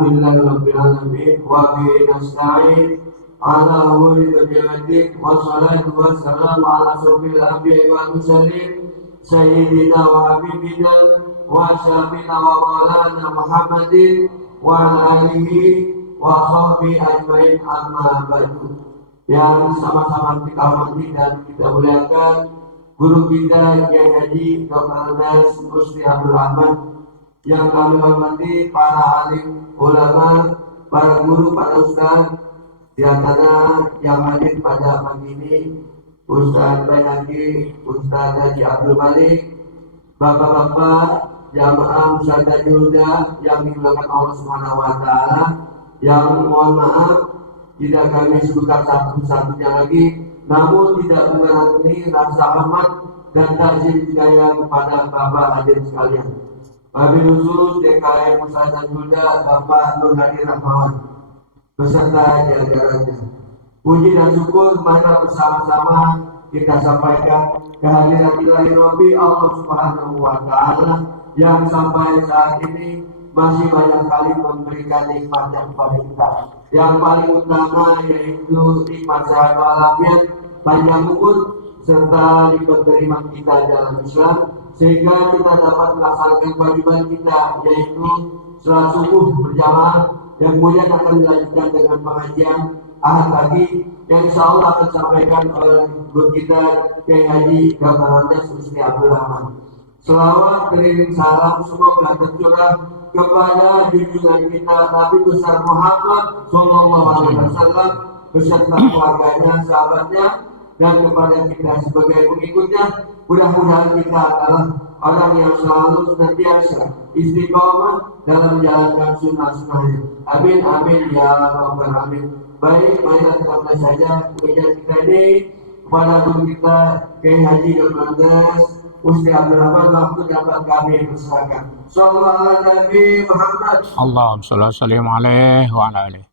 Alhamdulillahirabbil alamin wa bihi nasta'in ala umuri dunya waddin wassalatu wassalamu ala asyrofil anbiya'i wal mursalin sayyidina wa habibina wa syafiina wa maulana Muhammadin wa ala alihi wa sahbihi ajmain amma ba'du. Yang sama-sama kita hormati dan kita muliakan guru kita Kiai Haji Dr. Andes Gusti Abdul Rahman, yang kami hormati para alim ulama, para guru, para ustaz, di antara yang hadir pada pagi ini Ustaz Bayhaqi, Ustaz Haji Abdul Malik, bapak-bapak jamaah Musyadah Yulda yang dimuliakan Allah Subhanahu wa Ta'ala, yang mohon maaf tidak kami sebutkan satu-satunya lagi, namun tidak mengurangi rasa hormat dan takzim saya kepada bapak hadir sekalian. Wabil khusus DKM Musyadah Yulda Bapak Nur Hadi Rahmawan beserta jajarannya. Puji dan syukur mana bersama-sama kita sampaikan kehadiran Ilahi Rabbi Allah Subhanahu wa Ta'ala yang sampai saat ini masih banyak kali memberikan nikmatnya kepada kita. Yang paling utama yaitu nikmat sehat walafiat, panjang umur, serta diterima kita dalam Islam, sehingga kita dapat melaksanakan kewajiban kita, yaitu sholat subuh berjamaah, yang kemudian akan dilanjutkan dengan pengajian Ahad pagi yang insya Allah akan disampaikan oleh guru kita Kiai Haji Dr. Andes Gusti Abdul Rahman. Selawat keliling salam semoga tercurah kepada junjungan kita Nabi besar Muhammad Sallallahu Alaihi Wasallam beserta keluarganya, sahabatnya, dan kepada kita sebagai pengikutnya. Mudah-mudahan kita adalah orang yang selalu senantiasa istiqomah dalam menjalankan sunnah-sunnahnya. Amin amin ya rabbal alamin. Baik, marilah kita mulai saja pengajian kita ini kepada guru kita Kiai Haji Dr. Andes Gusti Abdul Rahman, waktu dapat kami persilakan. Sallallahu alaihi Nabi Muhammad. Allahumma shalli alaihi wa ala alihi.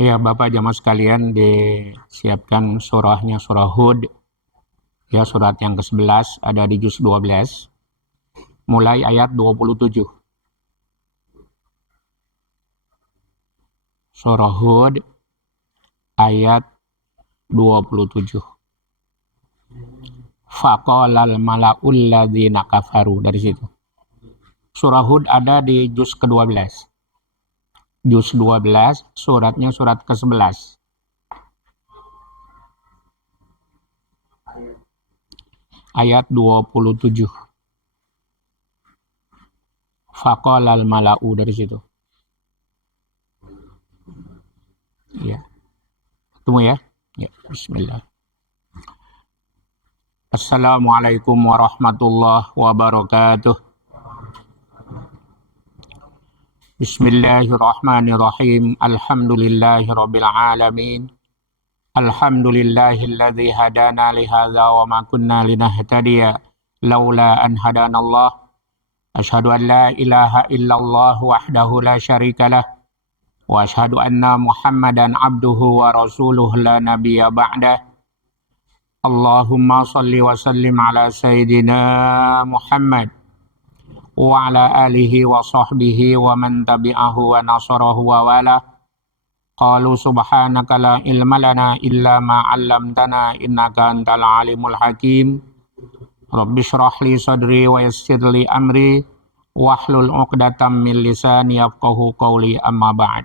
Ya, Bapak jamaah sekalian, disiapkan surahnya surah Hud. Ya, surat yang ke-11 ada di juz 12. Mulai ayat 27. Surah Hud ayat 27. Faqalal mala'ul ladzina kafaru, dari situ. Surah Hud ada di juz ke-12. Juz 12, suratnya surat ke-11. Ayat 27. Faqalal mala'u, dari situ. Ya. Ketemu ya? Ya, bismillah. Assalamualaikum warahmatullahi wabarakatuh. Bismillahirrahmanirrahim. Alhamdulillahirabbil alamin. Alhamdulillahilladzi hadana li hadza wa ma kunna linahtadiya laula an hadanallah. Asyhadu an la ilaha illallah wahdahu la syarikalah wa asyhadu anna Muhammadan abduhu wa rasuluhu la nabiyya ba'dah. Allahumma shalli wa sallim ala sayyidina Muhammad wa ala alihi wa sahbihi wa man tabi'ahu wa nasarahu wa wala. Qalu subhanaka la ilma lana illa ma 'allamtana innaka antal alimul hakim. Rabbi shrah li sadri wa yassir li amri wahlul 'uqdatam min lisani yafqahu qawli, amma ba'd.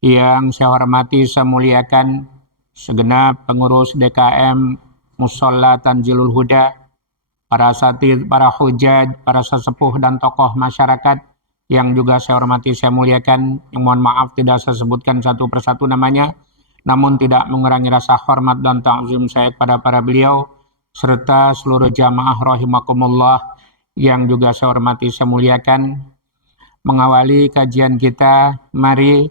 Yang saya hormati, saya muliakan segenap pengurus DKM Musholla Tanzilul Huda, para asatidz, para hujjaj, para sesepuh dan tokoh masyarakat yang juga saya hormati, saya muliakan, yang mohon maaf tidak saya sebutkan satu persatu namanya, namun tidak mengurangi rasa hormat dan ta'zim saya kepada para beliau, serta seluruh jamaah rahimakumullah yang juga saya hormati, saya muliakan. Mengawali kajian kita, mari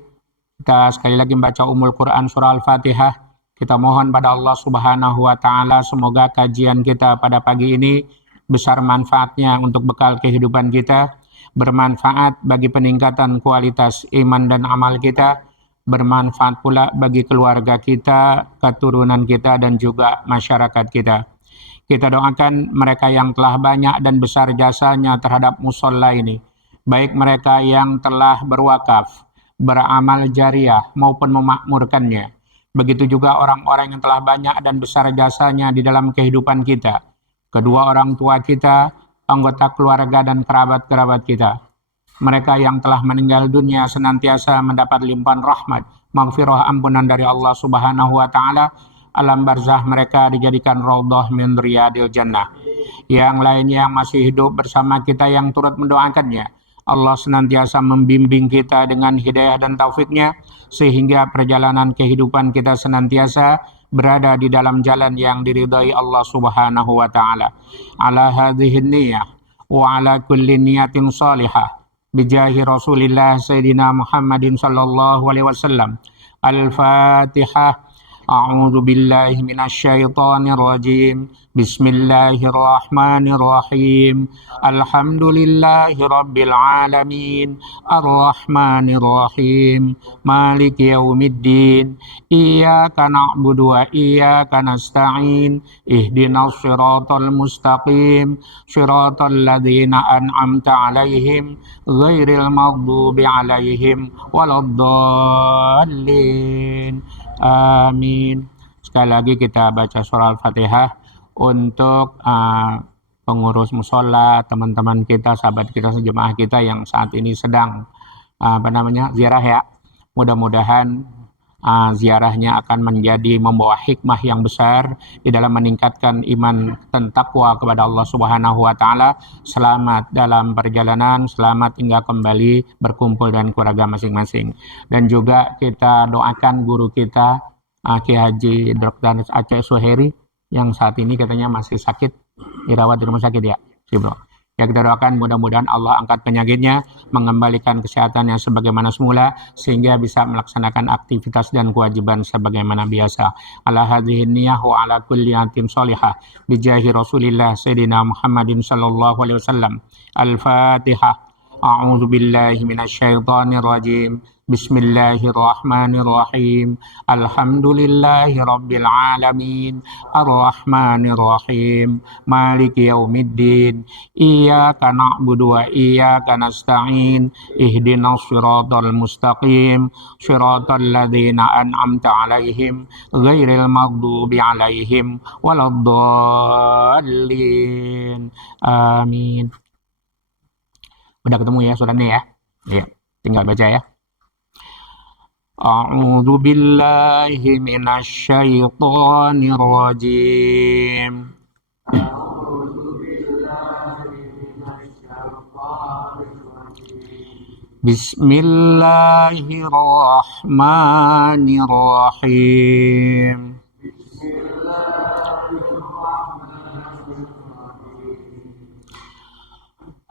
kita sekali lagi membaca Ummul Quran surah Al-Fatihah. Kita mohon pada Allah Subhanahu wa Ta'ala, semoga kajian kita pada pagi ini besar manfaatnya untuk bekal kehidupan kita. bermanfaat bagi peningkatan kualitas iman dan amal kita, bermanfaat pula bagi keluarga kita, keturunan kita, dan juga masyarakat kita. Kita doakan mereka yang telah banyak dan besar jasanya terhadap musola ini, baik mereka yang telah berwakaf, beramal jariah, maupun memakmurkannya. Begitu juga orang-orang yang telah banyak dan besar jasanya di dalam kehidupan kita, kedua orang tua kita, anggota keluarga dan kerabat-kerabat kita. Mereka yang telah meninggal dunia senantiasa mendapat limpahan rahmat, maghfirah, ampunan dari Allah Subhanahu wa taala. Alam barzah mereka dijadikan raudhah min riyadil jannah. Yang lainnya yang masih hidup bersama kita yang turut mendoakannya, Allah senantiasa membimbing kita dengan hidayah dan taufiknya, sehingga perjalanan kehidupan kita senantiasa berada di dalam jalan yang diridhai Allah Subhanahu wa taala. Ala hadhihi niyyah wa ala kulli niyatin salihah bijahi Rasulillah Sayyidina Muhammadin sallallahu alaihi wasallam. Al-Fatihah. A'udzu billahi minasyaitonir rajim. Bismillahirrahmanirrahim. Alhamdulillahi rabbil alamin. Arrahmanir rahim. Maliki yaumiddin. Iyyaka na'budu wa iyyaka nasta'in. Ihdinas siratal mustaqim. Siratal ladzina an'amta 'alaihim ghairil maghdubi 'alaihim waladdallin. Amin. Sekali lagi kita baca surah Al-Fatihah untuk pengurus musola, teman-teman kita, sahabat kita, sejemaah kita yang saat ini sedang ziarah ya. Mudah-mudahan ziarahnya akan membawa hikmah yang besar di dalam meningkatkan iman dan takwa kepada Allah Subhanahu wa taala. Selamat dalam perjalanan, selamat hingga kembali berkumpul dengan keluarga masing-masing. Dan juga kita doakan guru kita Ki Haji Dr. Aceh Suheri yang saat ini katanya masih sakit, dirawat di rumah sakit ya, Bro. Ya, kita doakan mudah-mudahan Allah angkat penyakitnya, mengembalikan kesehatannya sebagaimana semula, sehingga bisa melaksanakan aktivitas dan kewajiban sebagaimana biasa. Ala hadhihi niyyah wa ala kulli niyatin shalihah bijahi Rasulillah Sayyidina Muhammadin sallallahu alaihi wasallam. Al-Fatihah. A'udzu billahi minasyaitonir rajim. Bismillahirrahmanirrahim. Alhamdulillahi rabbil alamin. Arrahmanir rahim. Maliki yaumiddin. Iyyaka na'budu wa iyyaka nasta'in. Ihdinas siratal mustaqim. Siratal ladzina an'amta 'alaihim ghairil maghdubi 'alaihim waladdallin. Amin. Udah ketemu ya suratnya ya? Iya, tinggal baca ya. A'udzu billahi minasyaitonir rajim. Bismillahirrahmanirrahim.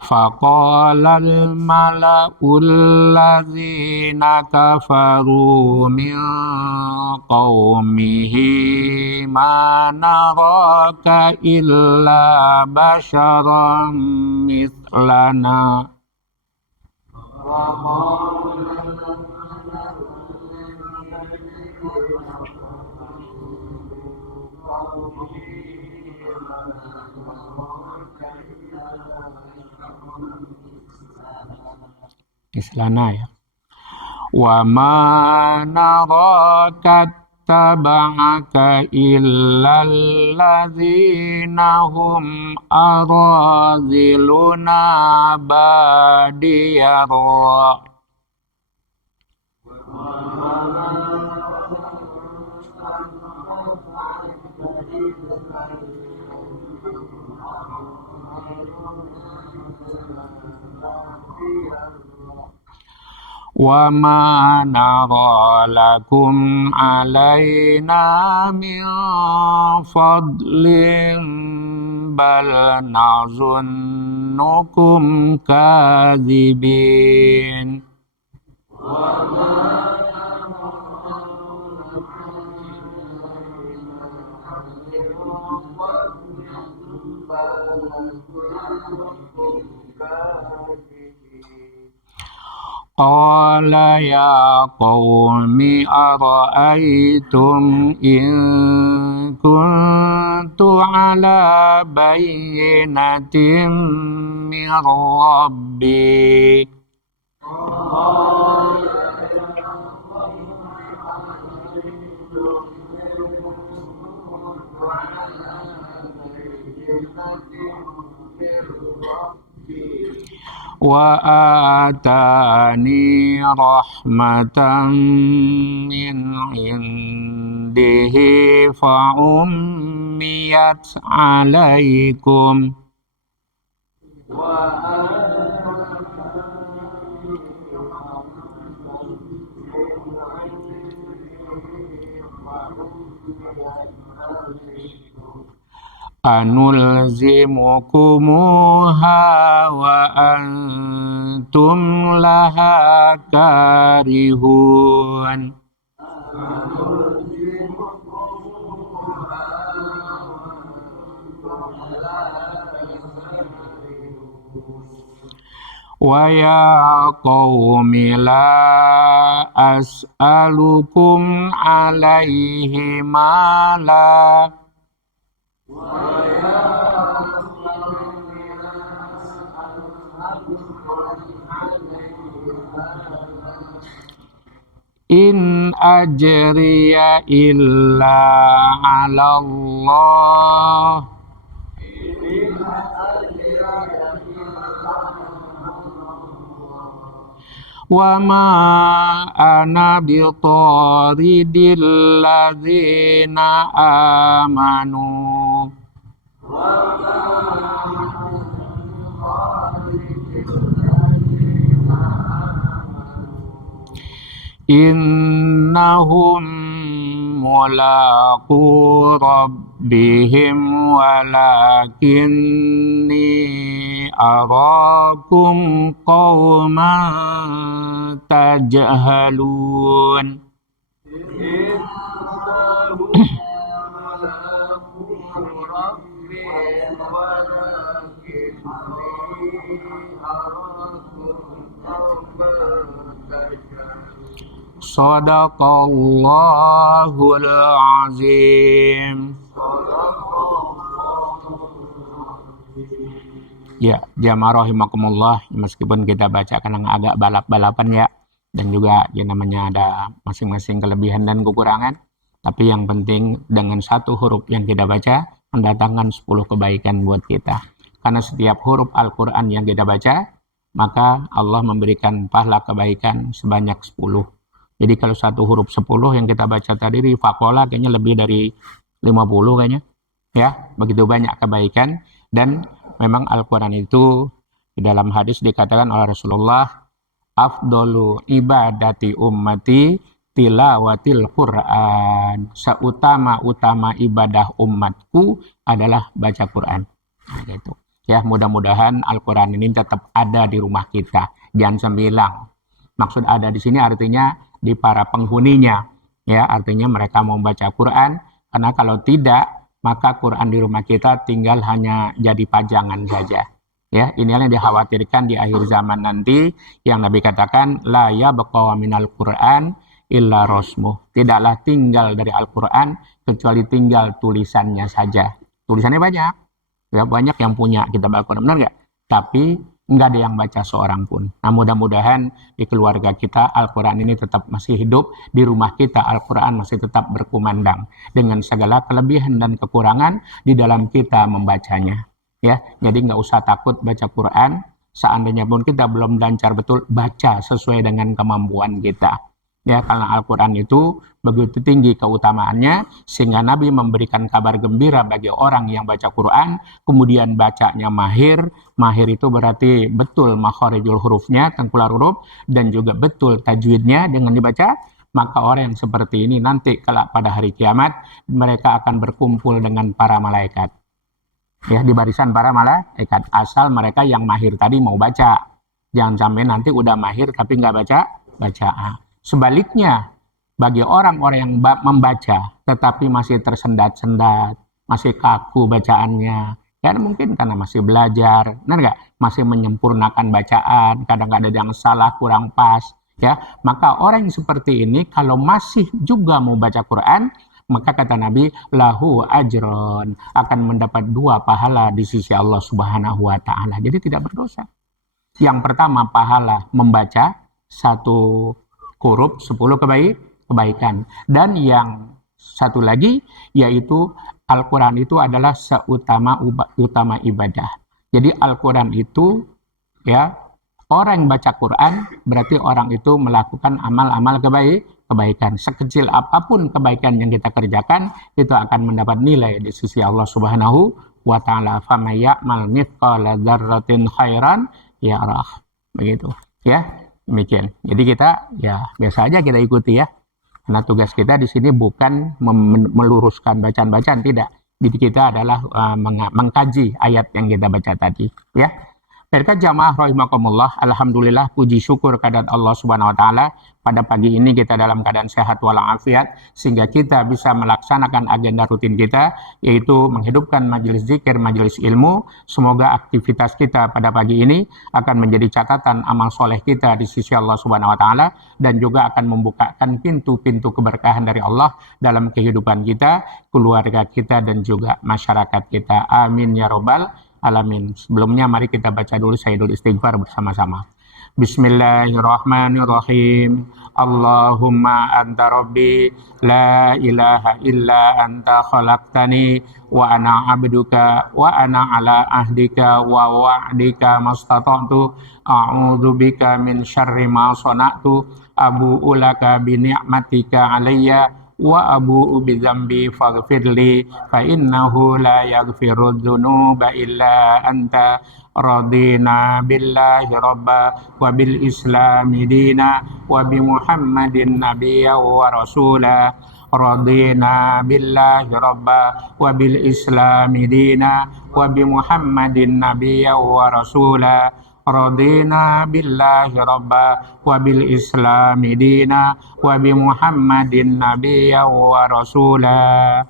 Faqalal mala'ul ladzina kafaru min qaumihi ma naraka illa basharan mithlana. Islana ya. Wa ma naraka taba'aka illal ladzina hum araziluna badiyar. Wa ma nara lakum alaina min fadlin bal nazunnukum kadzibin. Qala ya qawmi ara'aytum in kuntu ala bayyinatin min rabbi wa atani rahmatan min indihi fa ummiyat alaikum anulzimukumuha wa antum laha karihun. Wa ya qaumi la as'alukum alaihi mala in ajriya illa ala Allah wa ma ana bitaridil ladzina amanu innahum mulaqu rabbihim walakinni arakum qauman tajhalun. Sadaqallahul azim. Ya, jamaah rahimakumullah, meskipun kita bacakan yang agak balap-balapan ya, dan juga ya namanya ada masing-masing kelebihan dan kekurangan, tapi yang penting dengan satu huruf yang kita baca mendatangkan 10 kebaikan buat kita. Karena setiap huruf Al-Quran yang kita baca, maka Allah memberikan pahala kebaikan sebanyak 10. Jadi kalau satu huruf 10 yang kita baca tadi di Faqala kayaknya lebih dari 50 kayaknya. Ya, begitu banyak kebaikan. Dan memang Al-Quran itu di dalam hadis dikatakan oleh Rasulullah, afdolu ibadati ummati tilawatil Quran. Seutama-utama ibadah umatku adalah baca Quran. Nah, gitu. Ya, mudah-mudahan Al-Quran ini tetap ada di rumah kita. Jangan sampai hilang. Maksud ada di sini artinya di para penghuninya, ya artinya mereka mau baca Quran, karena kalau tidak maka Quran di rumah kita tinggal hanya jadi pajangan saja. Ya, inilah yang dikhawatirkan di akhir zaman nanti, yang Nabi katakan la yabqa minal Quran illa rasmuh. Tidaklah tinggal dari Al-Quran kecuali tinggal tulisannya saja. Tulisannya banyak, ya banyak yang punya kitab Al-Quran, benar nggak? Tapi nggak ada yang baca seorang pun. Nah, mudah-mudahan di keluarga kita Al-Quran ini tetap masih hidup, di rumah kita Al-Quran masih tetap berkumandang dengan segala kelebihan dan kekurangan di dalam kita membacanya. Ya, jadi nggak usah takut baca Quran. Seandainya pun kita belum lancar betul, baca sesuai dengan kemampuan kita. Ya, karena Al-Quran itu begitu tinggi keutamaannya, sehingga Nabi memberikan kabar gembira bagi orang yang baca Quran, kemudian bacanya mahir. Mahir itu berarti betul makharijul hurufnya, tengkular huruf, dan juga betul tajwidnya dengan dibaca. Maka orang yang seperti ini nanti kelak pada hari kiamat, mereka akan berkumpul dengan para malaikat. Ya, di barisan para malaikat, asal mereka yang mahir tadi mau baca. Jangan sampai nanti udah mahir tapi nggak baca. Sebaliknya, bagi orang-orang yang membaca tetapi masih tersendat-sendat, masih kaku bacaannya, Ya mungkin karena masih belajar, benar nggak? Masih menyempurnakan bacaan, kadang-kadang ada yang salah, kurang pas. Ya, maka orang yang seperti ini kalau masih juga mau baca Quran, maka kata Nabi, lahu ajron, akan mendapat 2 pahala di sisi Allah Subhanahu wa taala. Jadi tidak berdosa. Yang pertama pahala membaca 1 huruf 10 kebaikan. Dan yang satu lagi yaitu Al-Quran itu adalah utama ibadah. Jadi Al-Quran itu ya orang yang baca Quran berarti orang itu melakukan amal-amal kebaikan. Sekecil apapun kebaikan yang kita kerjakan itu akan mendapat nilai di sisi Allah Subhanahu wa taala. Faman ya'mal mithqala dzarratin khairan yarah. Begitu ya. Demikian. Jadi kita ya biasa aja kita ikuti ya. Karena tugas kita di sini bukan meluruskan bacaan-bacaan, tidak. Jadi kita adalah mengkaji ayat yang kita baca tadi, ya. Baiklah jamaah rahimakumullah, alhamdulillah puji syukur kehadirat Allah Subhanahu wa taala pada pagi ini kita dalam keadaan sehat walafiat sehingga kita bisa melaksanakan agenda rutin kita yaitu menghidupkan majelis zikir, majelis ilmu. Semoga aktivitas kita pada pagi ini akan menjadi catatan amal soleh kita di sisi Allah Subhanahu wa taala dan juga akan membukakan pintu-pintu keberkahan dari Allah dalam kehidupan kita, keluarga kita dan juga masyarakat kita. Amin ya robbal alamin. Sebelumnya mari kita baca dulu Sayyidul Istighfar bersama-sama. Bismillahirrahmanirrahim. Allahumma anta rabbi la ilaha illa anta khalaqtani wa ana abduka wa ana ala ahdika wa wa'dika mastata'tu a'udzu bika min syarri ma sana'tu abu'u laka bi ni'matika alayya wa abu'u bidzambi faghfirli fa innahu la yaghfiru dzunuba illa anta radina billahi rabba wa bil islami dina wa bi muhammadin nabiyya wa rasula radina billahi rabba wa bil islami dina wa bi muhammadin nabiyya wa rasula radina billahi rabba wa bil islami dina wa bi muhammadin nabiyya wa rasula.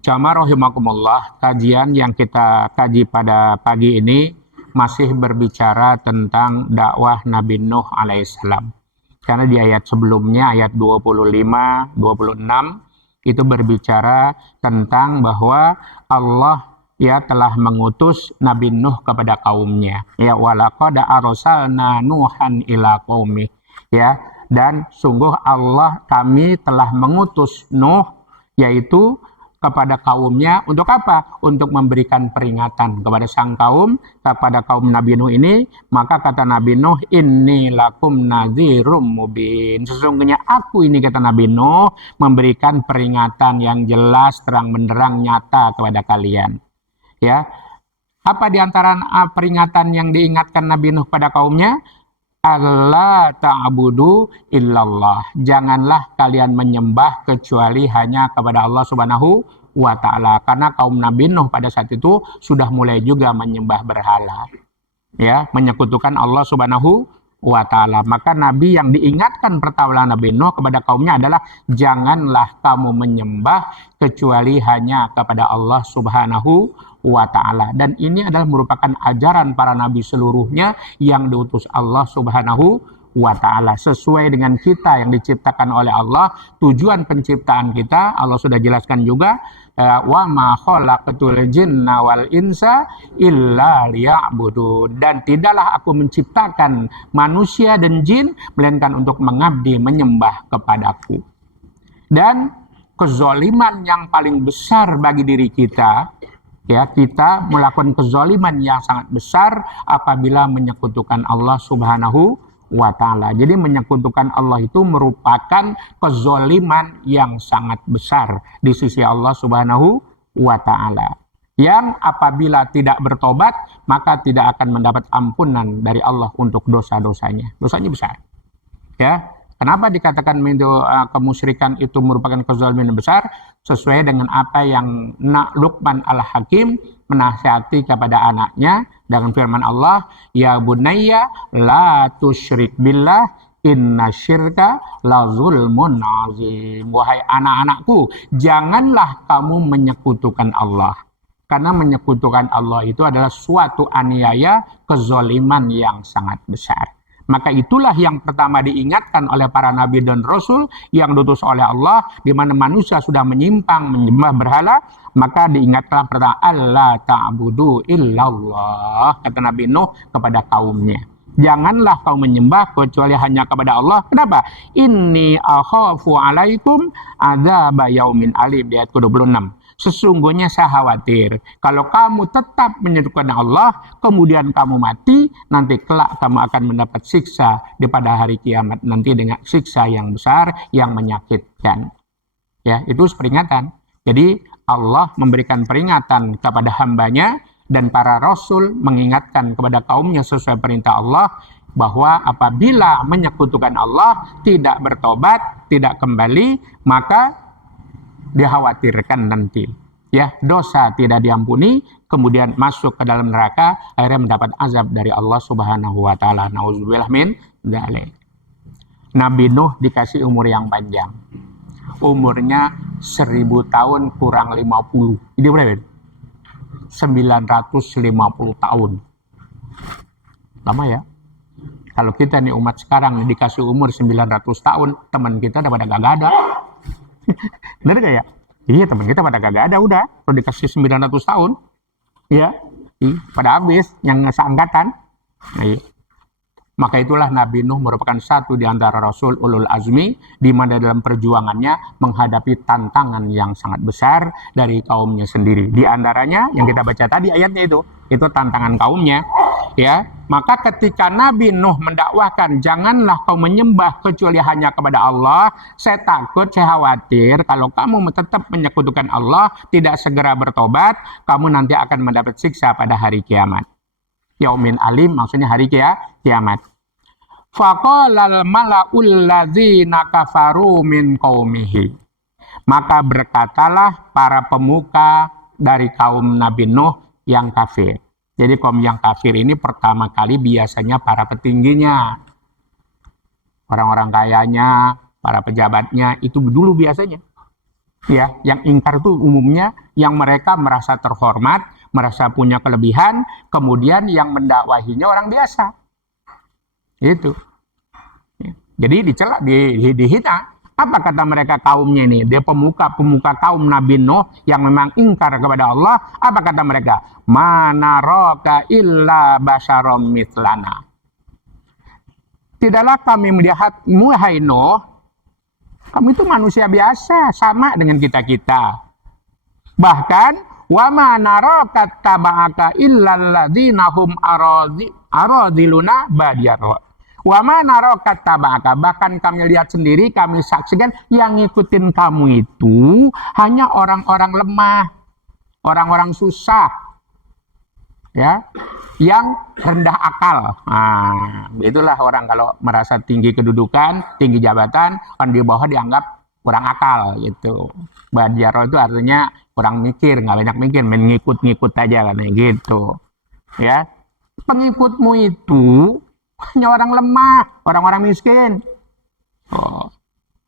Jamaah rahimakumullah, kajian yang kita kaji pada pagi ini masih berbicara tentang dakwah Nabi Nuh alaihissalam. Karena di ayat sebelumnya, ayat 25, 26, itu berbicara tentang bahwa Allah ya telah mengutus Nabi Nuh kepada kaumnya. Ya walaqad arsalna Nuhan ila qaumi. Ya, dan sungguh Allah kami telah mengutus Nuh yaitu kepada kaumnya untuk apa? Untuk memberikan peringatan kepada sang kaum, kepada kaum Nabi Nuh ini. Maka kata Nabi Nuh, inni lakum nadhirum mubin. Sesungguhnya aku ini kata Nabi Nuh memberikan peringatan yang jelas, terang benderang, nyata kepada kalian. Ya, apa di antara peringatan yang diingatkan Nabi Nuh pada kaumnya? Allah ta'budu illallah. Janganlah kalian menyembah kecuali hanya kepada Allah Subhanahu wa ta'ala. Karena kaum Nabi Nuh pada saat itu sudah mulai juga menyembah berhala. Ya, menyekutukan Allah Subhanahu wa ta'ala. Maka Nabi yang diingatkan pertama Nabi Nuh kepada kaumnya adalah janganlah kamu menyembah kecuali hanya kepada Allah Subhanahu wa ta'ala. Dan ini adalah merupakan ajaran para nabi seluruhnya yang diutus Allah Subhanahu wa ta'ala. Sesuai dengan kita yang diciptakan oleh Allah, tujuan penciptaan kita, Allah sudah jelaskan juga, wa ma khalaqatul jinna wal insa illa liya'budun. Dan tidaklah aku menciptakan manusia dan jin, melainkan untuk mengabdi, menyembah kepadaku. Dan kezaliman yang paling besar bagi diri kita, ya, kita melakukan kezaliman yang sangat besar apabila menyekutukan Allah Subhanahu wa ta'ala. Jadi menyekutukan Allah itu merupakan kezaliman yang sangat besar di sisi Allah Subhanahu wa ta'ala. Yang apabila tidak bertobat, maka tidak akan mendapat ampunan dari Allah untuk dosa-dosanya. Dosanya besar. Ya. Kenapa dikatakan kemusyrikan itu merupakan kezaliman besar? Sesuai dengan apa yang Luqman al-Hakim menasihati kepada anaknya dengan firman Allah, ya bunayya la tusyrik billah inna syirka la zulmun azim. Wahai anak-anakku, janganlah kamu menyekutukan Allah. Karena menyekutukan Allah itu adalah suatu aniaya, kezoliman yang sangat besar. Maka itulah yang pertama diingatkan oleh para nabi dan rasul yang diutus oleh Allah, di mana manusia sudah menyimpang menyembah berhala, maka diingatkan pertama, Allah ta'budu illallah, kata Nabi Nuh kepada kaumnya. Janganlah kau menyembah kecuali hanya kepada Allah. Kenapa? Inni akhafu alaikum adzaba yaumin alim, di ayat ke-26. Sesungguhnya saya khawatir kalau kamu tetap menyekutukan Allah, kemudian kamu mati, nanti kelak kamu akan mendapat siksa di pada hari kiamat nanti dengan siksa yang besar yang menyakitkan. Ya, itu peringatan. Jadi Allah memberikan peringatan kepada hambanya dan para rasul mengingatkan kepada kaumnya sesuai perintah Allah bahwa apabila menyekutukan Allah, tidak bertobat, tidak kembali, maka dikhawatirkan nanti ya dosa tidak diampuni, kemudian masuk ke dalam neraka, akhirnya mendapat azab dari Allah Subhanahu wa taala. Nauzubillah min dzalik. Nabi Nuh dikasih umur yang panjang. Umurnya 1000 tahun kurang 50. Ini berapa? 950 tahun. Lama ya? Kalau kita nih umat sekarang dikasih umur 900 tahun, teman kita udah pada gak ada. Bener gak ya? Iya, teman kita pada kagak ada udah. Kalau dikasih 900 tahun, ya, pada habis yang seangkatan. Nah, iya. Maka itulah Nabi Nuh merupakan satu di antara Rasul Ulul Azmi, di mana dalam perjuangannya menghadapi tantangan yang sangat besar dari kaumnya sendiri. Di antaranya yang kita baca tadi ayatnya itu tantangan kaumnya. Ya, maka ketika Nabi Nuh mendakwahkan janganlah kau menyembah kecuali hanya kepada Allah, saya takut, saya khawatir kalau kamu tetap menyekutukan Allah, tidak segera bertobat, kamu nanti akan mendapat siksa pada hari kiamat. Yaumin alim maksudnya hari kiamat. Faqalal mala'ul ladzina kafaru min qaumihi. Maka berkatalah para pemuka dari kaum Nabi Nuh yang kafir. Jadi kaum yang kafir ini pertama kali biasanya para petingginya, orang-orang kayanya, para pejabatnya, itu dulu biasanya. Ya, yang ingkar itu umumnya yang mereka merasa terhormat, merasa punya kelebihan, kemudian yang mendakwahinya orang biasa. Itu. Jadi dicela, dihina. Apa kata mereka kaumnya ini? Dia pemuka kaum Nabi Nuh yang memang ingkar kepada Allah. Apa kata mereka? Mana roka illa basyarom mitlana. Tidaklah kami melihatmu, hai Nuh, kamu itu manusia biasa, sama dengan kita-kita. Bahkan wa ma naraka taba'aka illal ladzina hum aradiluna badiyar. Wa ma naraka taba'aka, bahkan kami lihat sendiri, kami saksikan yang ngikutin kamu itu hanya orang-orang lemah, orang-orang susah, ya, yang rendah akal. Nah, itulah orang kalau merasa tinggi kedudukan, tinggi jabatan, orang di bawah dianggap kurang akal gitu. Badiyar itu artinya kurang mikir, nggak banyak mikir, main ngikut-ngikut aja kan gitu. Ya, pengikutmu itu hanya orang lemah, orang-orang miskin. Oh.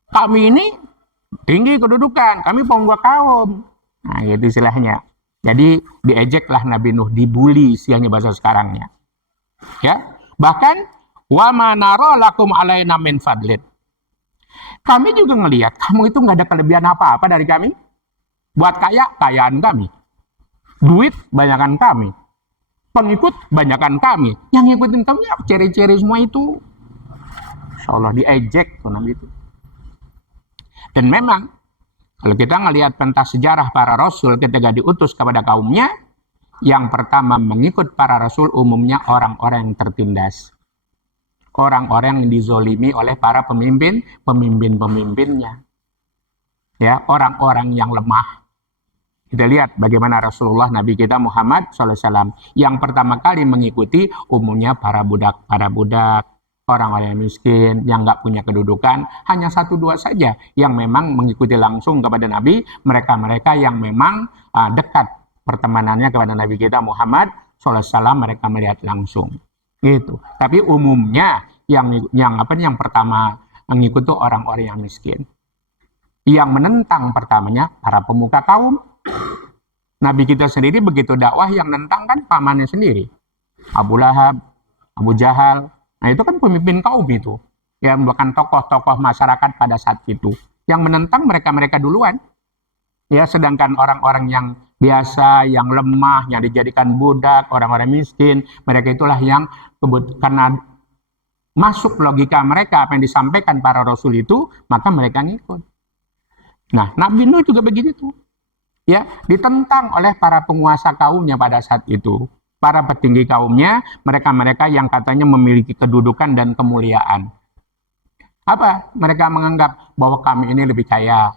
Kami ini tinggi kedudukan, kami pemuka kaum. Nah, gitu istilahnya. Jadi diejeklah Nabi Nuh, dibully istilahnya bahasa sekarangnya. Ya, bahkan wa ma nara lakum alaina min fadlin. Kami juga ngelihat kamu itu nggak ada kelebihan apa-apa dari kami. Buat kayaan kami. Duit banyakan kami. Pengikut banyakan kami. Yang ngikutin kamu ya ciri-ciri semua itu. Insya Allah diejek tuh Nabi itu. Dan memang kalau kita ngelihat tentang sejarah para rasul ketika diutus kepada kaumnya, yang pertama mengikut para rasul umumnya orang-orang yang tertindas. Orang-orang yang dizolimi oleh para pemimpinnya. Ya, orang-orang yang lemah. Kita lihat bagaimana Rasulullah Nabi kita Muhammad SAW yang pertama kali mengikuti umumnya para budak, orang-orang yang miskin, yang nggak punya kedudukan, hanya 1-2 saja yang memang mengikuti langsung kepada Nabi, mereka-mereka yang memang dekat pertemanannya kepada Nabi kita Muhammad SAW, mereka melihat langsung. Gitu. Tapi umumnya yang pertama mengikuti orang-orang yang miskin. Yang menentang pertamanya para pemuka kaum. Nabi kita sendiri begitu dakwah yang nentang kan pamannya sendiri. Abu Lahab, Abu Jahal. Nah itu kan pemimpin kaum itu. Yang merupakan tokoh-tokoh masyarakat pada saat itu. Yang menentang mereka-mereka duluan. Ya, sedangkan orang-orang yang biasa, yang lemah, yang dijadikan budak, orang-orang miskin, mereka itulah yang karena masuk logika mereka apa yang disampaikan para rasul itu, maka mereka ngikut. Nah, Nabi Nuh juga begitu. Ya, ditentang oleh para penguasa kaumnya pada saat itu. Para petinggi kaumnya, mereka-mereka yang katanya memiliki kedudukan dan kemuliaan. Apa? Mereka menganggap bahwa kami ini lebih kaya,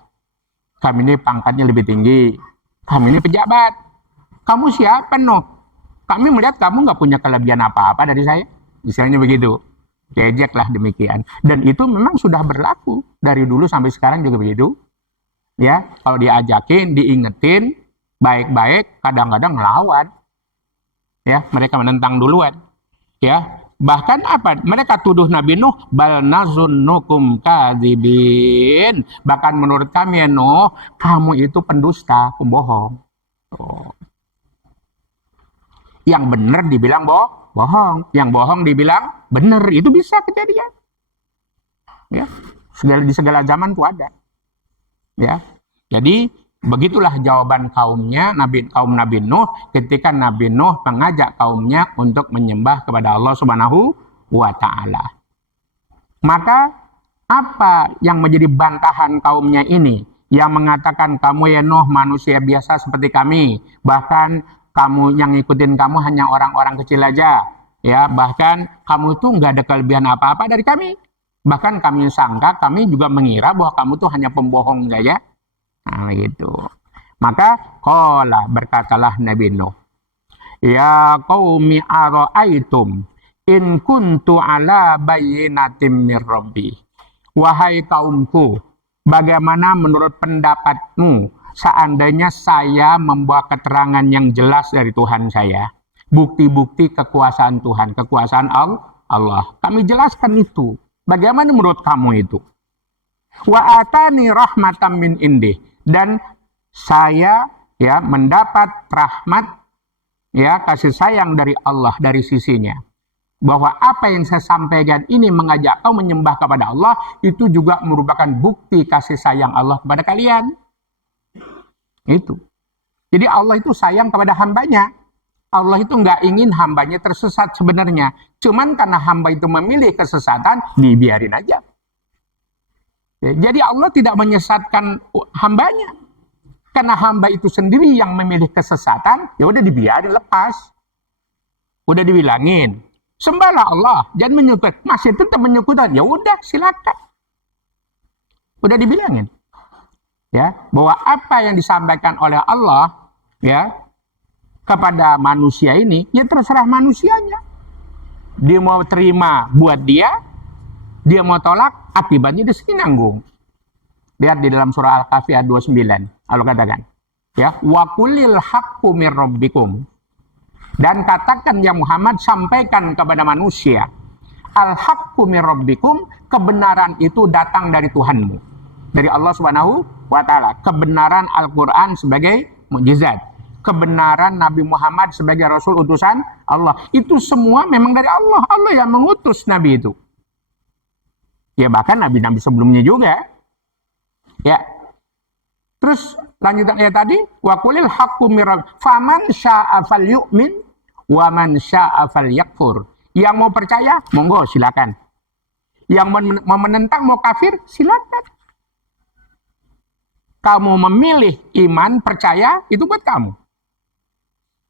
kami ini pangkatnya lebih tinggi, kami ini pejabat. Kamu siapa, Nuh? Kami melihat kamu nggak punya kelebihan apa-apa dari saya. Misalnya begitu. Jejeklah demikian. Dan itu memang sudah berlaku. Dari dulu sampai sekarang juga begitu. Ya, kalau diajakin, diingetin, baik-baik, kadang-kadang ngelawan. Ya, mereka menentang duluan. Ya, bahkan apa? Mereka tuduh Nabi Nuh, bal nazunnukum kadzibin. Bahkan menurut kami ya Nuh, kamu itu pendusta, pembohong. Oh. Yang benar dibilang bohong, yang bohong dibilang benar. Itu bisa kejadian. Ya, di segala zaman itu ada. Ya, jadi begitulah jawaban kaum Nabi Nuh ketika Nabi Nuh mengajak kaumnya untuk menyembah kepada Allah Subhanahu wa Ta'ala. Maka apa yang menjadi bantahan kaumnya ini yang mengatakan kamu ya Nuh manusia biasa seperti kami, bahkan kamu yang ngikutin kamu hanya orang-orang kecil aja, ya bahkan kamu tuh nggak ada kelebihan apa-apa dari kami. Bahkan kami sangka, kami juga mengira bahwa kamu tuh hanya pembohong saja. Nah, gitu. Maka berkatalah Nabi Nuh, ya qaumi ara'aitum in kuntu ala bayyinatin mir rabbi. Wahai kaumku, bagaimana menurut pendapatmu seandainya saya membawa keterangan yang jelas dari Tuhan saya, bukti-bukti kekuasaan Tuhan, kekuasaan Allah. Kami jelaskan itu. Bagaimana menurut kamu itu? Wa atani rahmatan min indih, dan saya ya mendapat rahmat ya kasih sayang dari Allah, dari sisinya. Bahwa apa yang saya sampaikan ini mengajak kau menyembah kepada Allah, itu juga merupakan bukti kasih sayang Allah kepada kalian. Itu. Jadi Allah itu sayang kepada hambanya. Allah itu nggak ingin hambanya tersesat sebenarnya. Cuman karena hamba itu memilih kesesatan, dibiarin aja. Ya, jadi Allah tidak menyesatkan hambanya. Karena hamba itu sendiri yang memilih kesesatan, ya udah dibiarin, lepas. Udah dibilangin, sembahlah Allah, jangan menyekutukan. Masih tetap menyekutukan, ya udah silakan. Udah dibilangin. Ya, bahwa apa yang disampaikan oleh Allah, ya, kepada manusia ini, ya terserah manusianya. Dia mau terima buat dia mau tolak, akibatnya dia sendiri nanggung. Lihat di dalam surah Al-Kahfi ayat 29, Allah katakan, ya, wa qulil haqqu mir rabbikum. Dan katakan ya Muhammad, sampaikan kepada manusia, al-haqqu mir rabbikum, kebenaran itu datang dari Tuhanmu, dari Allah Subhanahu wa Ta'ala. Kebenaran Al-Qur'an sebagai mukjizat, kebenaran Nabi Muhammad sebagai Rasul utusan Allah. Itu semua memang dari Allah. Allah yang mengutus Nabi itu. Ya bahkan Nabi-Nabi sebelumnya juga. Ya. Terus lanjutan ayat tadi. Wa qulil haqqu mir rabbikum faman syaa'a falyu'min wa man syaa'a falyakfur. Yang mau percaya, monggo silakan. Yang mau menentang, mau kafir, silakan. Kamu memilih iman, percaya, itu buat kamu.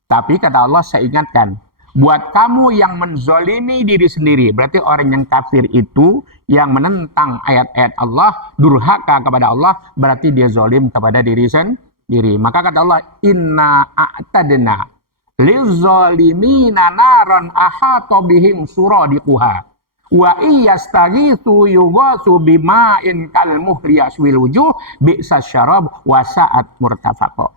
Tapi kata Allah, saya ingatkan, buat kamu yang menzolimi diri sendiri, berarti orang yang kafir itu, yang menentang ayat-ayat Allah, durhaka kepada Allah, berarti dia zolim kepada diri sendiri. Maka kata Allah, inna a'tadna lizolimina naron ahata bihim suradiquha wa iyastaghithu yughathu bima'in kal muhli yaswil wujuh bi'sa syarab wa sa'at murtafaqah.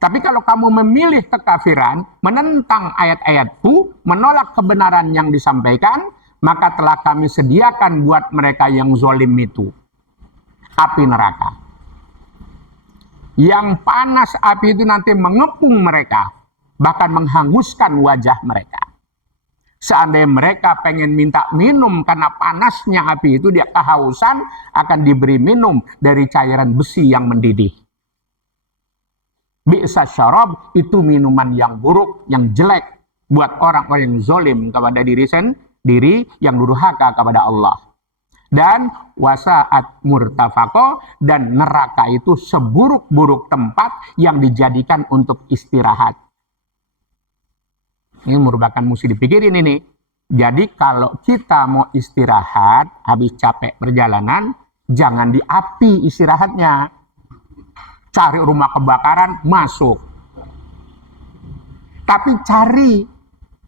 Tapi kalau kamu memilih kekafiran, menentang ayat-ayatku, menolak kebenaran yang disampaikan, maka telah kami sediakan buat mereka yang zalim itu api neraka. yang panas api itu nanti mengepung mereka, bahkan menghanguskan wajah mereka. Seandainya mereka pengen minta minum karena panasnya api itu, dia kehausan, akan diberi minum dari cairan besi yang mendidih. Bi'sa syarab, itu minuman yang buruk, yang jelek buat orang-orang yang zalim kepada diri sendiri, yang durhaka kepada Allah. Dan wasaat murtafaqo, dan neraka itu seburuk-buruk tempat yang dijadikan untuk istirahat. Ini merupakan mesti dipikirin ini. Jadi kalau kita mau istirahat habis capek perjalanan, jangan di api istirahatnya. Cari rumah kebakaran, masuk. Tapi cari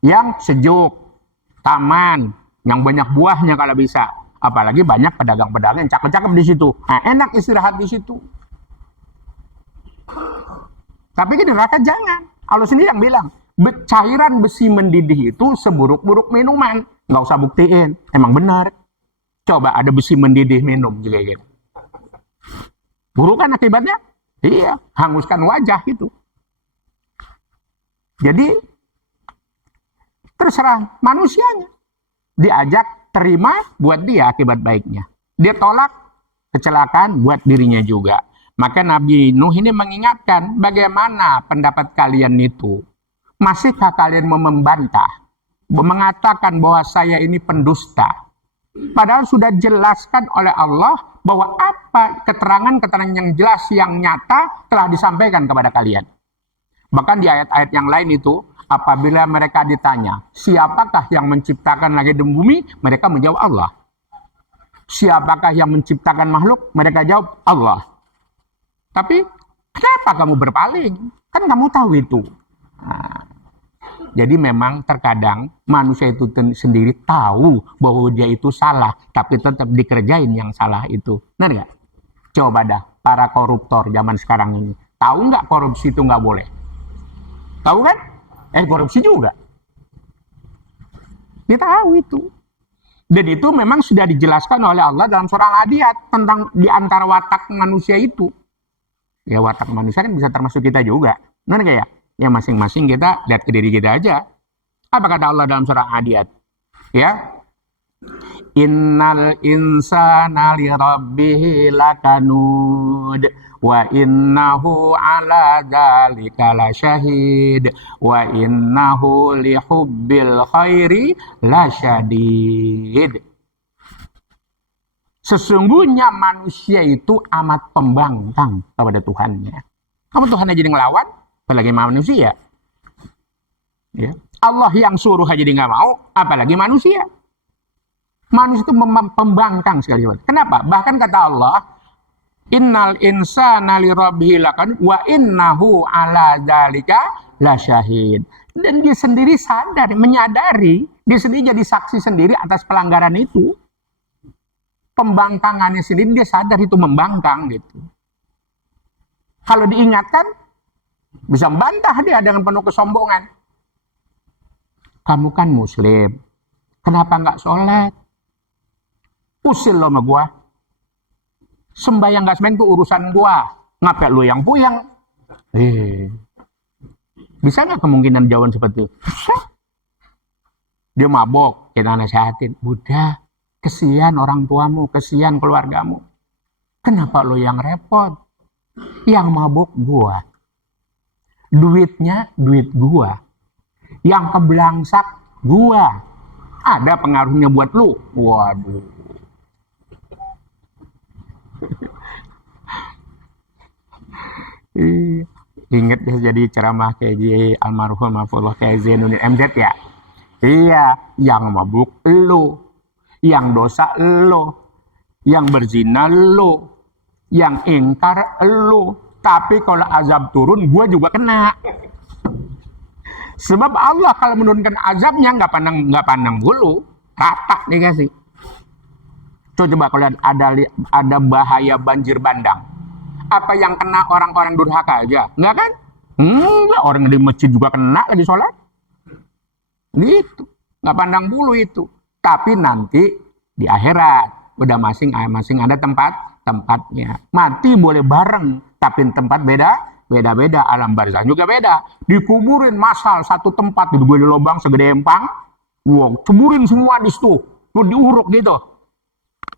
yang sejuk, taman, yang banyak buahnya kalau bisa. Apalagi banyak pedagang-pedagang yang cakep-cakep di situ. Nah, enak istirahat di situ. Tapi di neraka jangan. Allah sendiri yang bilang, cairan besi mendidih itu seburuk-buruk minuman. Nggak usah buktiin, emang benar. Coba ada besi mendidih minum juga gitu. Buruk kan akibatnya? Iya, hanguskan wajah itu. Jadi terserah manusianya. Diajak, terima buat dia akibat baiknya. Dia tolak, kecelakaan buat dirinya juga. Maka Nabi Nuh ini mengingatkan, bagaimana pendapat kalian itu? Masihkah kalian membantah? Mengatakan bahwa saya ini pendusta. Padahal sudah jelaskan oleh Allah bahwa apa keterangan-keterangan yang jelas, yang nyata telah disampaikan kepada kalian. Bahkan di ayat-ayat yang lain itu, apabila mereka ditanya, siapakah yang menciptakan langit dan bumi? Mereka menjawab Allah. Siapakah yang menciptakan makhluk? Mereka jawab Allah. Tapi kenapa kamu berpaling? Kan kamu tahu itu. Nah, jadi memang terkadang manusia itu sendiri tahu bahwa dia itu salah, tapi tetap dikerjain yang salah itu. Benar nggak? Coba dah, para koruptor zaman sekarang ini. Tahu nggak korupsi itu nggak boleh? Tahu kan? Korupsi juga. Kita tahu itu. Dan itu memang sudah dijelaskan oleh Allah dalam surah Al-Adiyat tentang di antara watak manusia itu. Ya watak manusia kan bisa termasuk kita juga. Benar nggak ya? Ya masing-masing kita lihat ke diri kita aja. Apa kata Allah dalam surah Al-Adiyat? Ya. Innal insana li rabbihi lakanud wa innahu ala dzalika lasyahid wa innahu li hubbil khairi lasyadid. Sesungguhnya manusia itu amat pembangkang kepada Tuhannya. Kamu Tuhan aja ngelawan, apalagi manusia. Ya. Allah yang suruh aja dia nggak mau, apalagi manusia. Manusia itu pembangkang sekali. Kenapa? Bahkan kata Allah, innal insana li rabbihi lakanud wa innahu ala dzalika lasyahid. Dan dia sendiri sadar, menyadari, dia sendiri jadi saksi sendiri atas pelanggaran itu. Pembangkangannya sendiri dia sadar itu membangkang gitu. Kalau diingatkan, bisa membantah dia dengan penuh kesombongan. Kamu kan muslim, kenapa nggak sholat? Usil lo sama gua. Sembahyang gak sembahyang itu urusan gua. Ngapa lu yang puyang? Bisa nggak kemungkinan jawaban seperti itu? Dia mabok, kita nasihatin. Udah, kesian orang tuamu, kesian keluargamu. Kenapa lu yang repot? Yang mabok gua. Duitnya duit gua. Yang keblangsak gua. Ada pengaruhnya buat lu. Waduh. Ingat ya, jadi ceramah kayak almarhum Mafullah kayak Zainuddin MZ ya. Iya, yang mabuk lu, yang dosa lu, yang berzina lu, yang ingkar lu. Tapi kalau azab turun, gua juga kena. Sebab Allah kalau menurunkan azabnya nggak pandang bulu, rata dikasih. Coba kalau ada bahaya banjir bandang, apa yang kena orang-orang durhaka aja? Enggak kan? Enggak, orang di masjid juga kena lagi sholat. Gitu, nggak pandang bulu itu. Tapi nanti di akhirat udah masing-masing ada tempatnya. Mati boleh bareng, Tapi tempat beda-beda, alam barzah juga beda. Dikuburin massal satu tempat, dibuat lubang segede empang, wow, kuburin semua di situ, tuh diuruk gitu.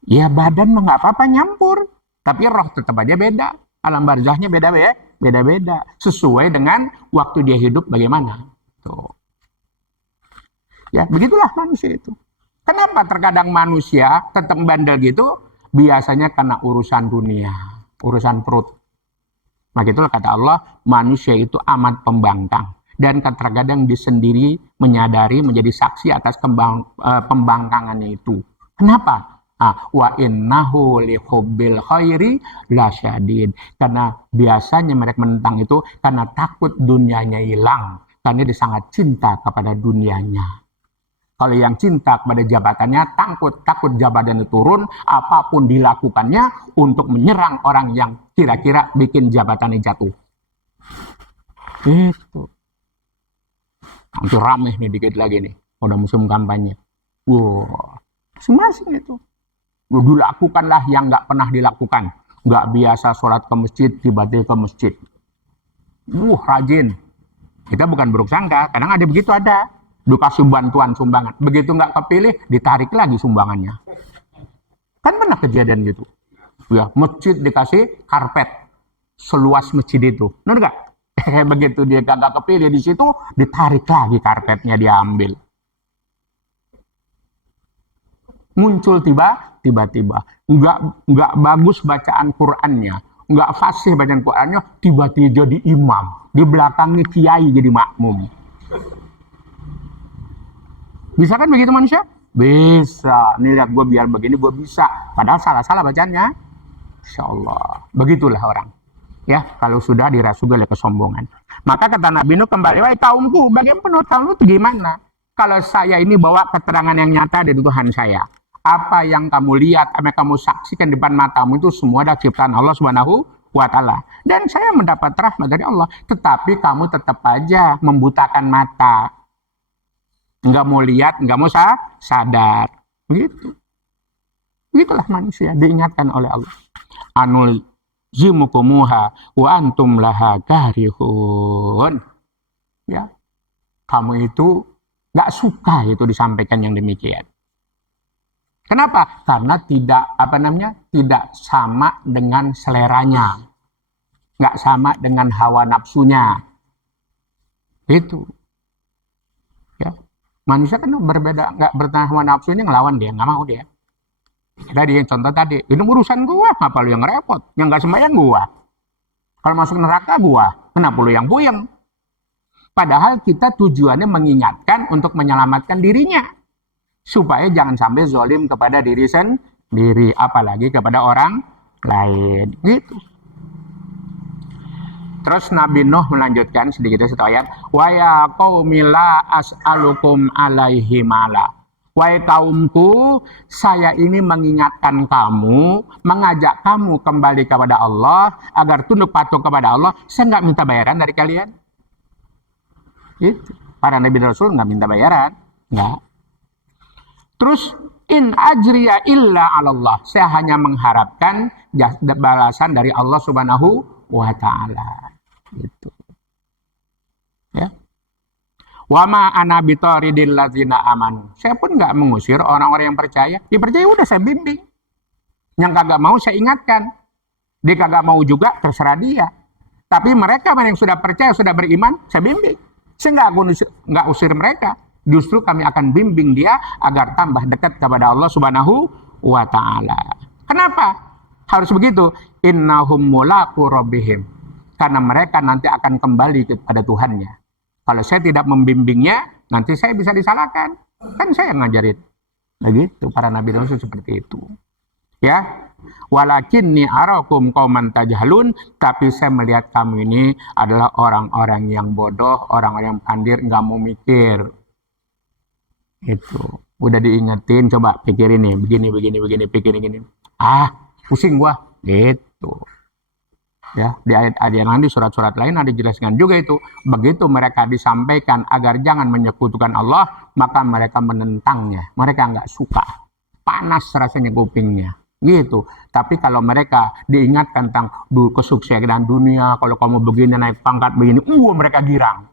Ya badan mah nggak apa-apa nyampur, tapi roh tetap aja beda. Alam barzahnya beda-beda, sesuai dengan waktu dia hidup bagaimana. Tuh. Ya begitulah manusia itu. Kenapa terkadang manusia tetap bandel gitu? Biasanya karena urusan dunia, urusan perut. Maka itulah kata Allah, manusia itu amat pembangkang. Dan terkadang dia sendiri menyadari menjadi saksi atas pembangkangannya itu. Kenapa? Wa innahu li hubbil khairi lasyadid. Karena biasanya mereka menentang itu karena takut dunianya hilang. Karena dia sangat cinta kepada dunianya. Kalau yang cinta kepada jabatannya, takut jabatannya turun, apapun dilakukannya untuk menyerang orang yang kira-kira bikin jabatannya jatuh. Itu. Nanti rame nih dikit lagi nih, udah musim kampanye. Wow, masing-masing itu. Dilakukanlah yang nggak pernah dilakukan. Nggak biasa sholat ke masjid, tiba-tiba ke masjid. Rajin. Kita bukan buruk sangka, kadang ada begitu ada. Dikasih bantuan sumbangan. Begitu nggak kepilih, ditarik lagi sumbangannya. Kan pernah kejadian gitu. Ya, masjid dikasih karpet seluas masjid itu. Benar nggak? Begitu dia nggak kepilih di situ, ditarik lagi karpetnya, diambil. Muncul tiba-tiba. Nggak bagus bacaan Qur'annya. Nggak fasih bacaan Qur'annya, tiba-tiba jadi imam. Di belakangnya kiai jadi makmum. Bisa kan begitu manusia? Bisa. Nih lihat gue biar begini gue bisa. Padahal salah-salah bacanya. Insya Allah. Begitulah orang. Ya, kalau sudah dirasuki oleh kesombongan. Maka kata Nabi Nuh kembali, wahai kaumku, bagaimana menurut kamu itu gimana? Kalau saya ini bawa keterangan yang nyata dari Tuhan saya. Apa yang kamu lihat, apa yang kamu saksikan di depan matamu itu semua adalah ciptaan Allah Subhanahu wa Ta'ala. Dan saya mendapat rahmat dari Allah. Tetapi kamu tetap aja membutakan mata. Nggak mau lihat, nggak mau sadar. Begitu. Begitulah manusia, diingatkan oleh Allah. Anul zimukumuha wa antum laha karihun. Ya. Kamu itu nggak suka itu disampaikan yang demikian. Kenapa? Karena tidak sama dengan seleranya. Nggak sama dengan hawa nafsunya. Itu. Ya. Manusia kan berbeda, nggak bertahan hawa nafsunya, ngelawan dia, nggak mau dia. Tadi contoh tadi, ini urusan gua, ngapa lu yang repot? Yang nggak sembahyang gua. Kalau masuk neraka gua, kenapa lu yang puyeng? Padahal kita tujuannya mengingatkan untuk menyelamatkan dirinya. Supaya jangan sampai zolim kepada diri sendiri, apalagi kepada orang lain. Gitu. Terus Nabi Nuh melanjutkan sedikit satu ayat. Wa ya qaumi la as'alukum alaihi mala. Wahai kaumku, saya ini mengingatkan kamu, mengajak kamu kembali kepada Allah, agar tunduk patuh kepada Allah. Saya nggak minta bayaran dari kalian. Gitu. Para Nabi dan Rasul nggak minta bayaran. Nggak. Terus, in ajriya illa 'alallah. Saya hanya mengharapkan balasan dari Allah Subhanahu wa Ta'ala. Gitu. Ya. Wa ma ana bitaridil ladzina amanu. Saya pun nggak mengusir orang-orang yang percaya. Dia percaya udah saya bimbing. Yang kagak mau saya ingatkan. Dia kagak mau juga terserah dia. Tapi mereka yang sudah percaya, sudah beriman, saya bimbing. Saya nggak usir mereka. Justru kami akan bimbing dia agar tambah dekat kepada Allah Subhanahu wa Ta'ala. Kenapa harus begitu? Innahum mulaqu rabbihim. Karena mereka nanti akan kembali kepada Tuhannya. Kalau saya tidak membimbingnya, nanti saya bisa disalahkan. Kan saya yang ngajarin. Begitu, para Nabi Rasul seperti itu. Ya, walakinni arakum qauman tajhalun, tapi saya melihat kamu ini adalah orang-orang yang bodoh, orang-orang yang pandir, nggak mau mikir. Itu udah diingetin, coba pikirin nih, begini, pikirin gini. Pusing gua, gitu. Ya, di ayat-ayat yang lain, di surat-surat lain ada dijelaskan juga itu. Begitu mereka disampaikan agar jangan menyekutukan Allah, maka mereka menentangnya. Mereka nggak suka. Panas rasanya kupingnya. gitu. Tapi kalau mereka diingatkan tentang kesuksesan dunia, kalau kamu begini naik pangkat begini, mereka girang.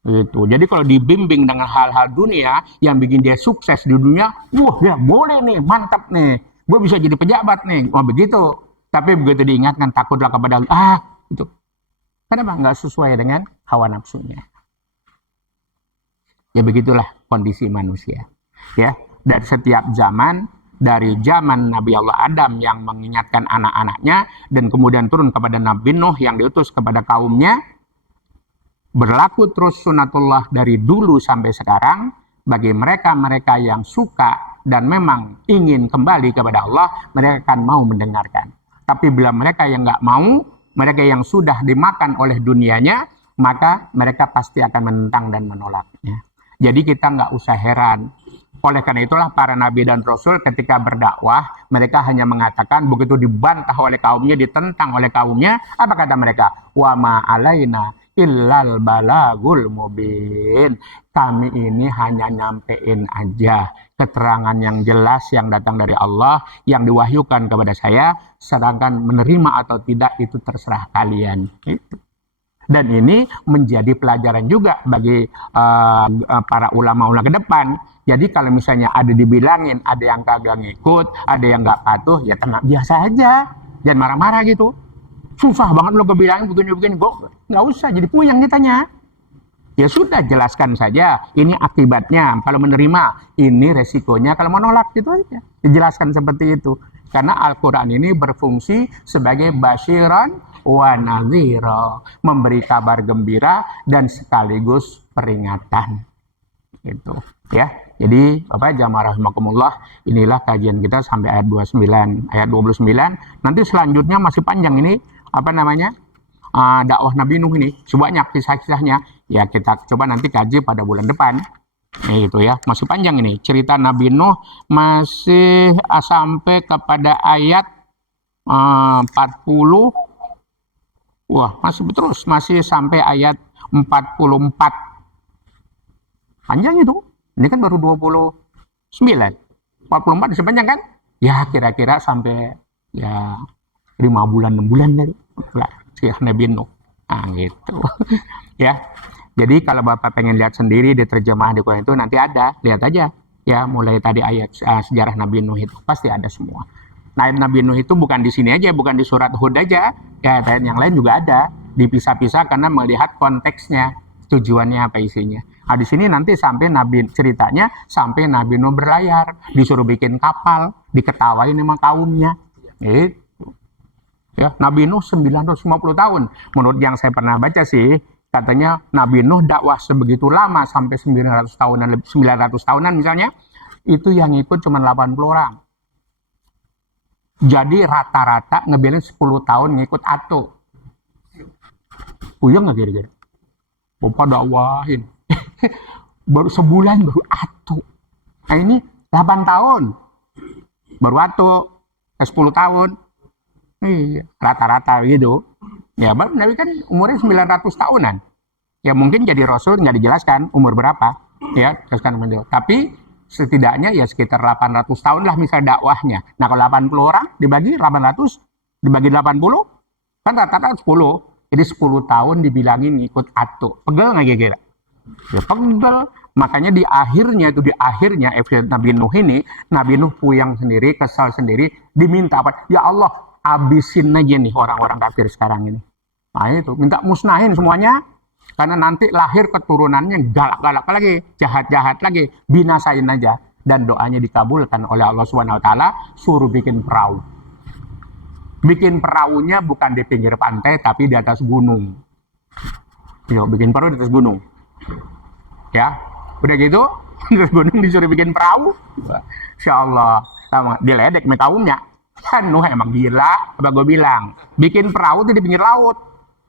Gitu. Jadi kalau dibimbing dengan hal-hal dunia yang bikin dia sukses di dunia, ya boleh nih, mantap nih, gue bisa jadi pejabat nih, begitu. Tapi begitu diingatkan takutlah kepada itu. Kenapa nggak sesuai dengan hawa nafsunya? Ya begitulah kondisi manusia. Ya, dari setiap zaman, dari zaman Nabi Allah Adam yang mengingatkan anak-anaknya dan kemudian turun kepada Nabi Nuh yang diutus kepada kaumnya, berlaku terus sunatullah dari dulu sampai sekarang bagi mereka-mereka yang suka dan memang ingin kembali kepada Allah, mereka akan mau mendengarkan. Tapi bila mereka yang nggak mau, mereka yang sudah dimakan oleh dunianya, maka mereka pasti akan menentang dan menolaknya. Jadi kita nggak usah heran. Oleh karena itulah para nabi dan rasul ketika berdakwah, mereka hanya mengatakan begitu dibantah oleh kaumnya, ditentang oleh kaumnya, apa kata mereka? Wa ma alaina illal balagul mubin. Kami ini hanya nyampein aja keterangan yang jelas yang datang dari Allah, yang diwahyukan kepada saya, sedangkan menerima atau tidak itu terserah kalian. Itu. Dan ini menjadi pelajaran juga bagi para ulama-ulama ke depan. Jadi kalau misalnya ada dibilangin, ada yang kagak ngikut, ada yang nggak patuh, ya tenang biasa aja. Jangan marah-marah gitu. Susah banget lo kebilangin begini-begini. Nggak usah, jadi puyeng ditanya. Ya sudah, jelaskan saja. Ini akibatnya. Kalau menerima, ini resikonya. Kalau menolak, gitu aja. Dijelaskan seperti itu. Karena Al-Quran ini berfungsi sebagai basyiran wa nadhira, memberi kabar gembira dan sekaligus peringatan. Gitu ya. Jadi Bapak jamaah rahimakumullah, inilah kajian kita sampai ayat 29, ayat 29. Nanti selanjutnya masih panjang ini dakwah Nabi Nuh ini, banyak kisah-kisahnya. Ya kita coba nanti kaji pada bulan depan. Itu ya, masih panjang ini cerita Nabi Nuh, masih sampai kepada ayat 40. Wah, masih terus, masih sampai ayat 44. Panjang itu. Ini kan baru 29. 44 masih panjang kan? Ya kira-kira sampai ya 5 bulan 6 bulan dari Nabi Nuh. Gitu. Ya. Jadi kalau Bapak pengen lihat sendiri di terjemahan di Quran itu nanti ada, lihat aja ya, mulai tadi ayat sejarah Nabi Nuh itu pasti ada semua. Nah, Nabi Nuh itu bukan di sini aja, bukan di surat Hud aja, ya ayat yang lain juga ada, dipisah-pisah karena melihat konteksnya, tujuannya apa isinya. Nah, di sini nanti sampai ceritanya sampai Nabi Nuh berlayar, disuruh bikin kapal, diketawain sama kaumnya. Gitu. Ya, Nabi Nuh 950 tahun. Menurut yang saya pernah baca sih, katanya Nabi Nuh dakwah sebegitu lama sampai 900 tahunan misalnya, itu yang ikut cuma 80 orang. Jadi rata-rata ngebilin 10 tahun ngikut atu. Puyeng nggak kira-kira? Bapak dakwahin. Baru sebulan baru atu. Nah ini 8 tahun. Baru atu. 10 tahun. Iya, rata-rata gitu. Ya, Nabi kan umurnya 900 tahunan. Ya mungkin jadi Rasul nggak dijelaskan umur berapa. Ya, teruskan menjawab. Tapi setidaknya ya sekitar 800 tahun lah misalnya dakwahnya. Nah kalau 80 orang dibagi 800, dibagi 80, kan rata-rata 10. Jadi 10 tahun dibilangin ikut atu. Pegel nggak kira-kira? Ya pegel. Makanya di akhirnya episode Nabi Nuh ini, Nabi Nuh puyeng sendiri, kesal sendiri, diminta apa? Ya Allah, abisin aja nih orang-orang kafir sekarang ini. Nah itu, minta musnahin semuanya. Karena nanti lahir keturunannya galak-galak lagi, jahat-jahat lagi, binasain aja. Dan doanya dikabulkan oleh Allah SWT, suruh bikin perahu. Bikin perahunya bukan di pinggir pantai, tapi di atas gunung. Yuk, bikin perahu di atas gunung. Ya, udah gitu, di atas gunung disuruh bikin perahu. Insya Allah, sama diledek sama kaumnya. Kan Nuh emang gila, apa gue bilang. Bikin perahu itu di pinggir laut.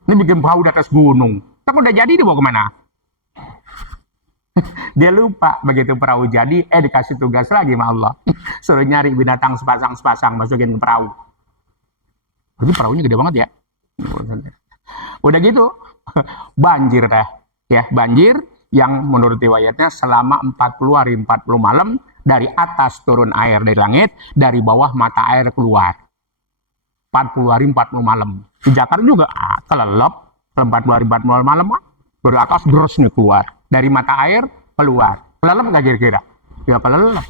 Ini bikin perahu di atas gunung. Tapi udah jadi dibawa kemana? Dia lupa begitu perahu jadi, dikasih tugas lagi sama Allah. Suruh nyari binatang sepasang-sepasang, masukin ke perahu. Jadi perahunya gede banget ya. Udah gitu, banjir dah. Ya, banjir yang menurut riwayatnya selama 40 hari 40 malam Dari atas turun air dari langit, dari bawah mata air keluar. 40 hari 40 malam. Di Jakarta juga kelelep, 40 hari 40 malam, dari atas terus nih keluar. Dari mata air keluar. Kelelep nggak kira-kira? Ya kelelep.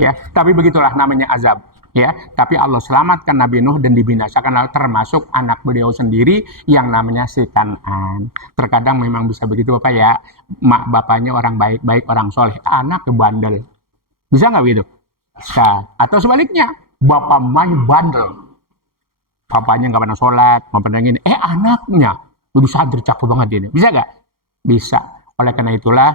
Ya, tapi begitulah namanya azab. Ya, tapi Allah selamatkan Nabi Nuh dan dibinasakan, termasuk anak beliau sendiri yang namanya si Kan'an. Terkadang memang bisa begitu Bapak ya, mak bapaknya orang baik-baik, orang soleh, anak bandel. Bisa nggak begitu? Bisa. Atau sebaliknya, bapak main bandel, bapaknya nggak pernah sholat, nggak pernah ini, anaknya udah santri cakep banget ini. Bisa nggak? Bisa. Oleh karena itulah,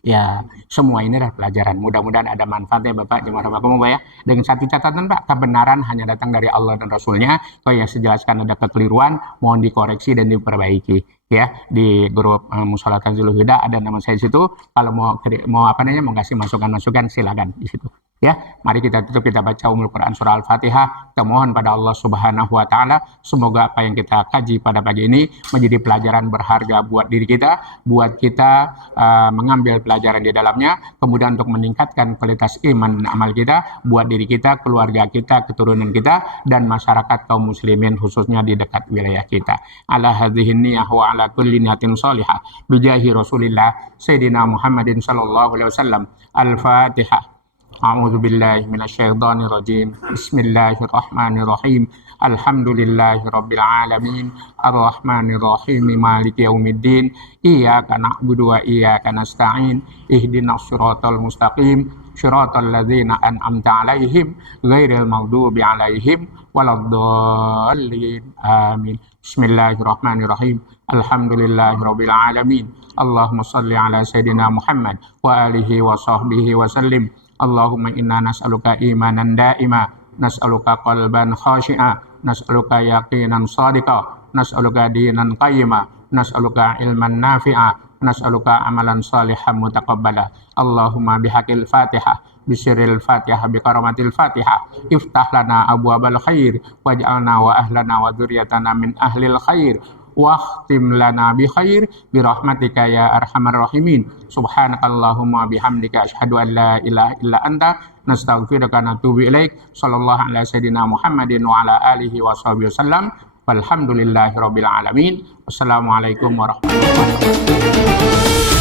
ya, semua ini adalah pelajaran. Mudah-mudahan ada manfaatnya Bapak jemaah rahmatullah ya. Dengan satu catatan Pak, kebenaran hanya datang dari Allah dan Rasulnya. Kalau yang saya jelaskan ada kekeliruan, mohon dikoreksi dan diperbaiki. Ya, di grup Musola Tanzilul Huda ada nama saya di situ. Kalau mau mau kasih masukan-masukan silakan di situ. Ya, mari kita tutup, kita baca Ummul Quran surah Al-Fatihah. Kita mohon pada Allah Subhanahu wa taala semoga apa yang kita kaji pada pagi ini menjadi pelajaran berharga buat diri kita, buat kita mengambil pelajaran di dalamnya, kemudian untuk meningkatkan kualitas iman dan amal kita, buat diri kita, keluarga kita, keturunan kita, dan masyarakat kaum muslimin khususnya di dekat wilayah kita. Ala hadhihi niyah wa ala kulli niyatin salihah bijahi Rasulillah Sayyidina Muhammadin sallallahu alaihi wasallam. Al-Fatihah. A'udzu billahi minasyaitonir rajim. Bismillahirrahmanirrahim. Alhamdulillahirabbil alamin. Arrahmanir rahim. Maliki yaumiddin. Iyyaka na'budu wa iyyaka nasta'in. Ihdinas siratal mustaqim. Siratal ladzina an'amta 'alaihim ghairil maghdubi 'alaihim waladdallin. Amin. Bismillahirrahmanirrahim. Alhamdulillahirabbil alamin. Allahumma shalli ala sayidina Muhammad wa alihi wa sahbihi wa sallim. Allahumma inna nas'aluka imanan da'ima, nas'aluka qalban khashi'a, nas'aluka yaqinan shadiqa, nas'aluka dinan qayyima, nas'aluka ilman nafi'a, nas'aluka amalan salihan mutaqabbala. Allahumma bihaqil Fatihah, bisiril Fatihah, bikaramatil Fatihah, iftah lana abwabal khair, waj'alna wa ahlana wa dzurriyyatana min ahlil khair, wahtim lana bi khair bi rahmatika ya arhamar rahimin. Subhanakallahumma bihamdika asyhadu an la ilaha illa anta nastaghfiruka wa natubu ilaik. Sallallahu ala sayidina Muhammadin wa ala alihi wa sahbihi wasallam. Walhamdulillahi rabbil alamin. Wassalamualaikum warahmatullahi wabarakatuh.